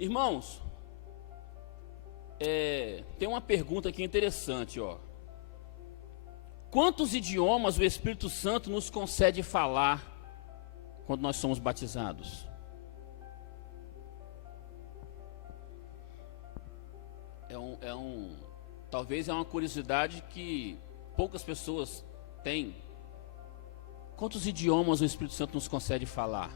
Irmãos, tem uma pergunta aqui interessante, ó. Quantos idiomas o Espírito Santo nos concede falar quando nós somos batizados? Talvez é uma curiosidade que poucas pessoas têm. Quantos idiomas o Espírito Santo nos concede falar?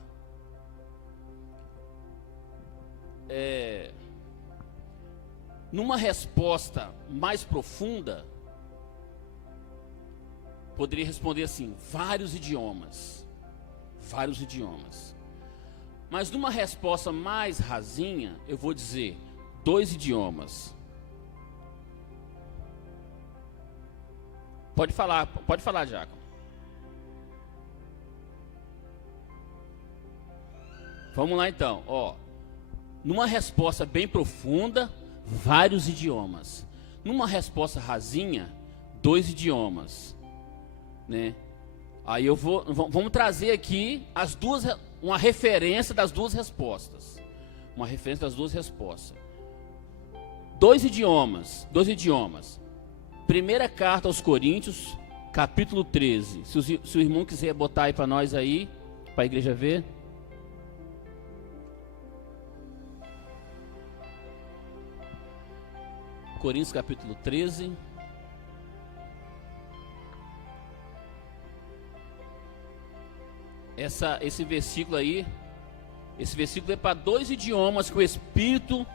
Numa resposta mais profunda, poderia responder assim: vários idiomas. Vários idiomas. Mas numa resposta mais rasinha, eu vou dizer 2 idiomas. Pode falar, Diácono. Vamos lá então, ó. Numa resposta bem profunda, vários idiomas. Numa resposta rasinha, 2 idiomas, né? Aí vamos trazer aqui uma referência das duas respostas. Uma referência das duas respostas. 2 idiomas. Primeira carta aos Coríntios, capítulo 13. Se o irmão quiser botar aí para nós aí, para a igreja ver. Coríntios capítulo 13. Esse versículo aí, esse versículo é para 2 idiomas que o Espírito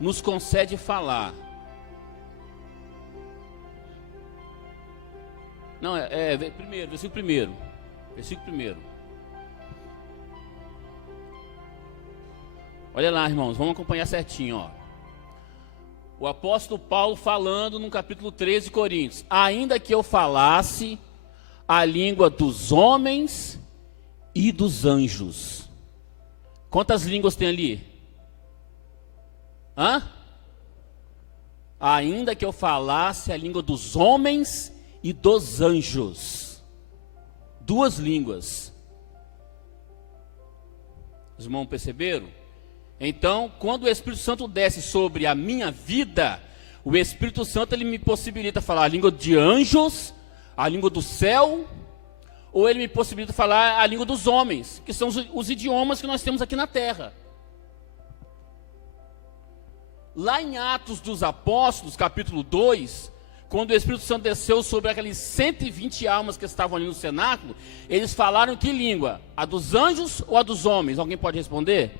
nos concede falar. Não, versículo primeiro. Olha lá, irmãos, vamos acompanhar certinho, ó. O apóstolo Paulo falando no capítulo 13 de Coríntios: ainda que eu falasse a língua dos homens e dos anjos. Quantas línguas tem ali? Ainda que eu falasse a língua dos homens e dos anjos. 2 línguas. Os irmãos perceberam? Então, quando o Espírito Santo desce sobre a minha vida, o Espírito Santo ele me possibilita falar a língua de anjos, a língua do céu, ou ele me possibilita falar a língua dos homens, que são os idiomas que nós temos aqui na terra. Lá em Atos dos Apóstolos, capítulo 2, quando o Espírito Santo desceu sobre aqueles 120 almas que estavam ali no cenáculo, eles falaram que língua? A dos anjos ou a dos homens? Alguém pode responder?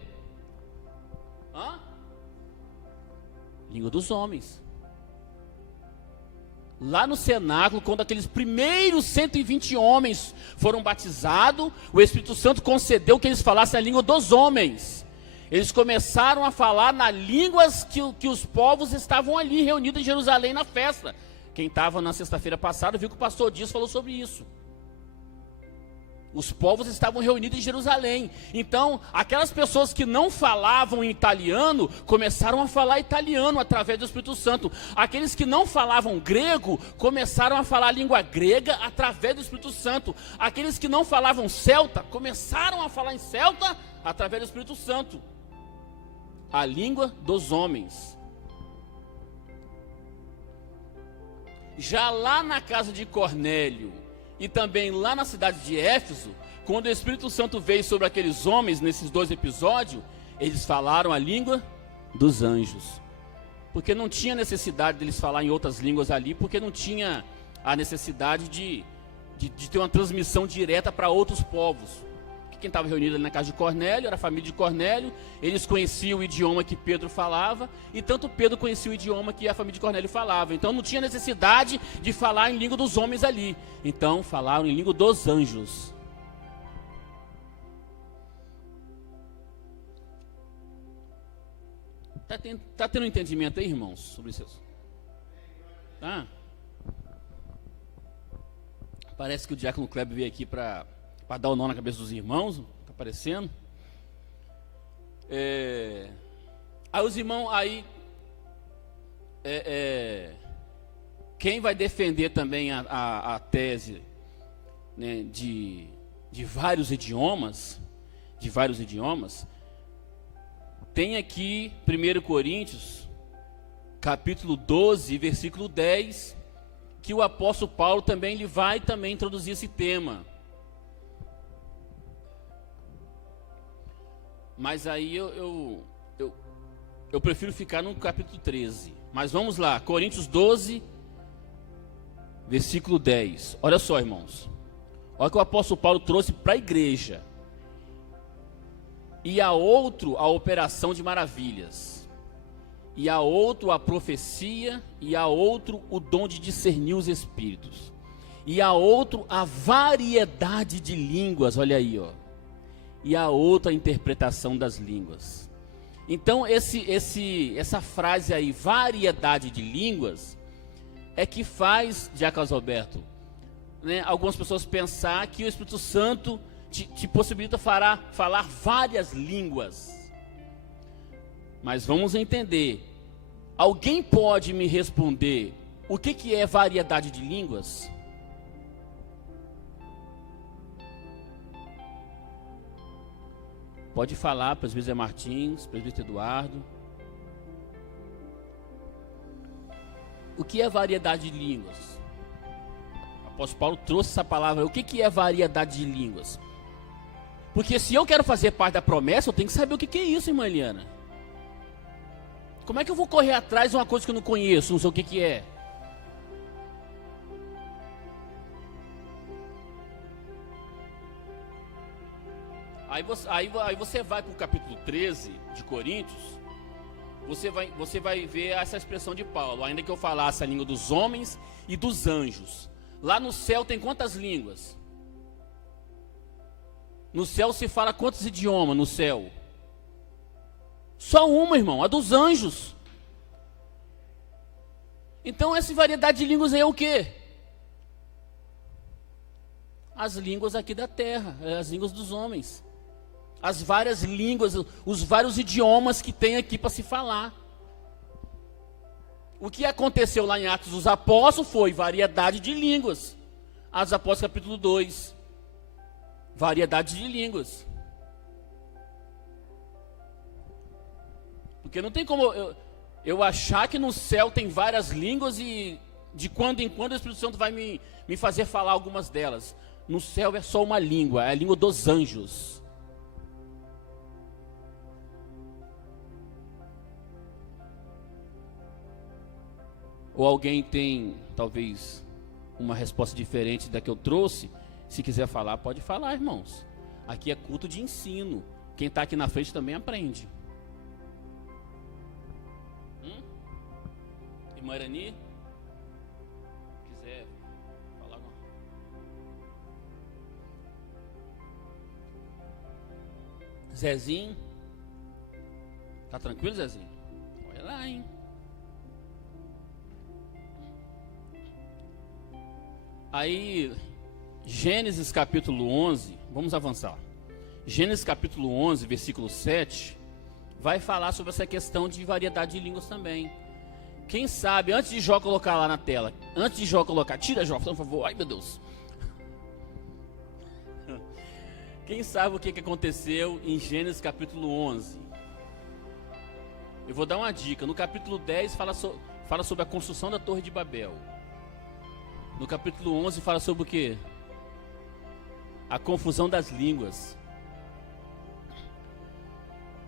Língua dos homens. Lá no cenáculo, quando aqueles primeiros 120 homens foram batizados, o Espírito Santo concedeu que eles falassem a língua dos homens. Eles começaram a falar nas línguas que os povos estavam ali reunidos em Jerusalém na festa. Quem estava na sexta-feira passada viu que o pastor Dias falou sobre isso. Os povos estavam reunidos em Jerusalém. Então, aquelas pessoas que não falavam em italiano, começaram a falar italiano através do Espírito Santo. Aqueles que não falavam grego, começaram a falar a língua grega através do Espírito Santo. Aqueles que não falavam celta, começaram a falar em celta através do Espírito Santo. A língua dos homens. Já lá na casa de Cornélio e também lá na cidade de Éfeso, quando o Espírito Santo veio sobre aqueles homens, nesses 2 episódios, eles falaram a língua dos anjos. Porque não tinha necessidade deles falar em outras línguas ali, porque não tinha a necessidade de ter uma transmissão direta para outros povos. Quem estava reunido ali na casa de Cornélio, era a família de Cornélio, eles conheciam o idioma que Pedro falava, e tanto Pedro conhecia o idioma que a família de Cornélio falava. Então não tinha necessidade de falar em língua dos homens ali. Então falaram em língua dos anjos. Tá tendo um entendimento aí, irmãos, sobre isso? Tá? Parece que o diácono Kleber veio aqui para dar o nó na cabeça dos irmãos, está aparecendo. Aí os irmãos, quem vai defender também a tese, né, de vários idiomas, tem aqui 1 Coríntios, capítulo 12, versículo 10, que o apóstolo Paulo também ele vai também introduzir esse tema. Mas aí eu prefiro ficar no capítulo 13. Mas vamos lá, Coríntios 12, versículo 10. Olha só, irmãos. Olha o que o apóstolo Paulo trouxe para a igreja. E a outro a operação de maravilhas. E a outro a profecia. E a outro o dom de discernir os espíritos. E a outro a variedade de línguas. Olha aí, ó. E a outra a interpretação das línguas. Então essa frase aí, variedade de línguas, é que faz, Diácono Alberto, né, algumas pessoas pensar que o Espírito Santo te possibilita falar várias línguas. Mas vamos entender. Alguém pode me responder o que é variedade de línguas? Pode falar, presbítero Martins, presbítero Eduardo. O que é variedade de línguas? O apóstolo Paulo trouxe essa palavra. O que é variedade de línguas? Porque se eu quero fazer parte da promessa, eu tenho que saber o que é isso, irmã Eliana. Como é que eu vou correr atrás de uma coisa que eu não conheço, não sei o que é? Aí você vai para o capítulo 13 de Coríntios, você vai ver essa expressão de Paulo. Ainda que eu falasse a língua dos homens e dos anjos. Lá no céu tem quantas línguas? No céu se fala quantos idiomas no céu? Só uma, irmão, a dos anjos. Então essa variedade de línguas aí é o quê? As línguas aqui da terra, as línguas dos homens. As várias línguas, os vários idiomas que tem aqui para se falar. O que aconteceu lá em Atos dos Apóstolos foi variedade de línguas. Atos dos Apóstolos capítulo 2. Variedade de línguas. Porque não tem como eu achar que no céu tem várias línguas e de quando em quando o Espírito Santo vai me fazer falar algumas delas. No céu é só uma língua, é a língua dos anjos. Ou alguém tem, talvez, uma resposta diferente da que eu trouxe? Se quiser falar, pode falar, irmãos. Aqui é culto de ensino. Quem está aqui na frente também aprende. Irmã Irani? Quiser falar? Não. Zezinho? Tá tranquilo, Zezinho? Olha lá, hein? Aí, Gênesis capítulo 11, vamos avançar. Gênesis capítulo 11, versículo 7, vai falar sobre essa questão de variedade de línguas também. Quem sabe, antes de Jó colocar lá na tela, antes de Jó colocar, tira Jó, por favor, ai meu Deus. Quem sabe o que aconteceu em Gênesis capítulo 11? Eu vou dar uma dica, no capítulo 10 fala sobre a construção da Torre de Babel. No capítulo 11 fala sobre o quê? A confusão das línguas.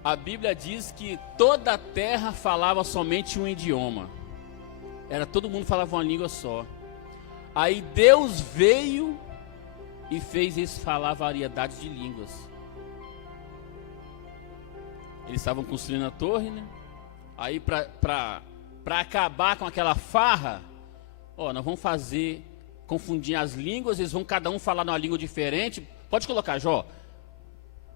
A Bíblia diz que toda a terra falava somente um idioma. Todo mundo falava uma língua só. Aí Deus veio e fez eles falar variedade de línguas. Eles estavam construindo a torre, né? Aí para acabar com aquela farra, nós vamos confundir as línguas, eles vão cada um falar numa língua diferente. Pode colocar, Jó.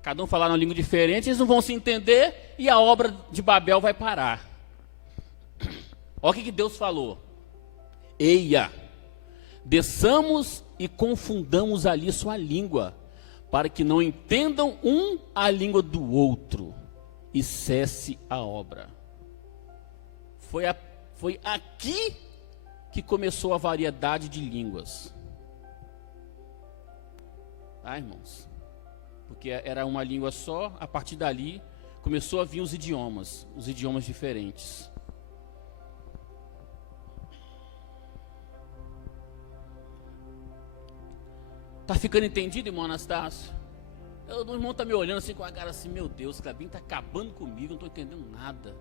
Cada um falar numa língua diferente, eles não vão se entender e a obra de Babel vai parar. Olha o que Deus falou. Eia, desçamos e confundamos ali sua língua, para que não entendam um a língua do outro, e cesse a obra. Foi aqui que começou a variedade de línguas. Irmãos? Porque era uma língua só, a partir dali começou a vir os idiomas diferentes. Tá ficando entendido, irmão Anastácio? O irmão tá me olhando assim com a cara assim, meu Deus, Clebinho tá acabando comigo, não tô entendendo nada.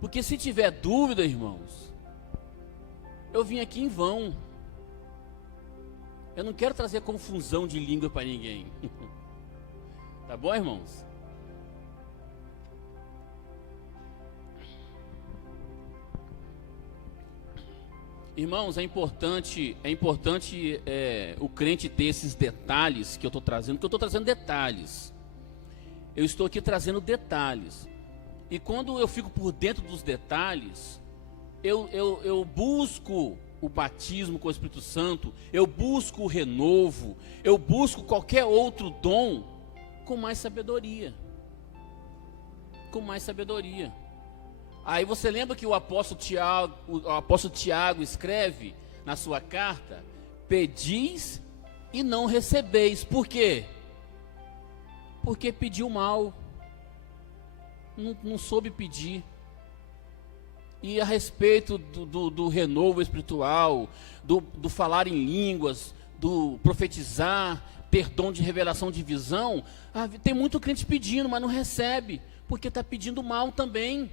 Porque se tiver dúvida, irmãos, eu vim aqui em vão. Eu não quero trazer confusão de língua para ninguém. Tá bom, irmãos? Irmãos, é importante o crente ter esses detalhes que eu estou trazendo, porque eu estou trazendo detalhes. Eu estou aqui trazendo detalhes. E quando eu fico por dentro dos detalhes, eu busco o batismo com o Espírito Santo, eu busco o renovo, eu busco qualquer outro dom com mais sabedoria. Com mais sabedoria. Aí você lembra que o apóstolo Tiago escreve na sua carta: pedis e não recebeis. Por quê? Porque pediu mal, não soube pedir. E a respeito do renovo espiritual, do falar em línguas, do profetizar, ter dom de revelação de visão, tem muito crente pedindo, mas não recebe, porque está pedindo mal também.